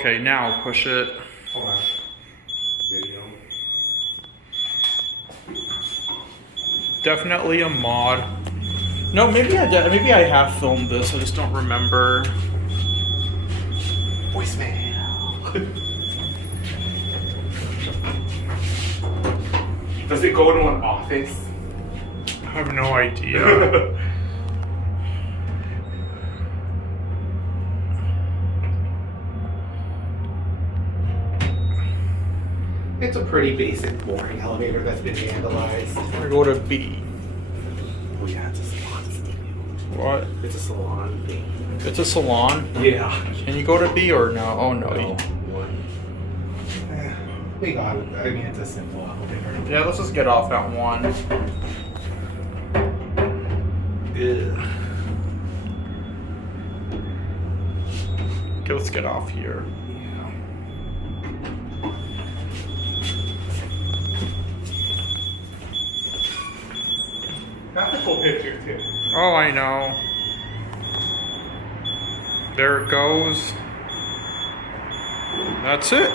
Okay, now push it. Hold on. Video. Definitely a mod. No, maybe I have filmed this. I just don't remember. Voicemail. Does it go to an office? I have no idea. It's a pretty basic, boring elevator that's been vandalized. I go to B. Oh yeah, it's a salon. What? It's a salon thing. It's a salon? Yeah. Can you go to B or no? Oh no. No. One. We got it. I mean, it's a simple elevator. Yeah, let's just get off at 1. Ugh. Okay, let's get off here. That's a cool picture too. Oh, I know. There it goes. That's it.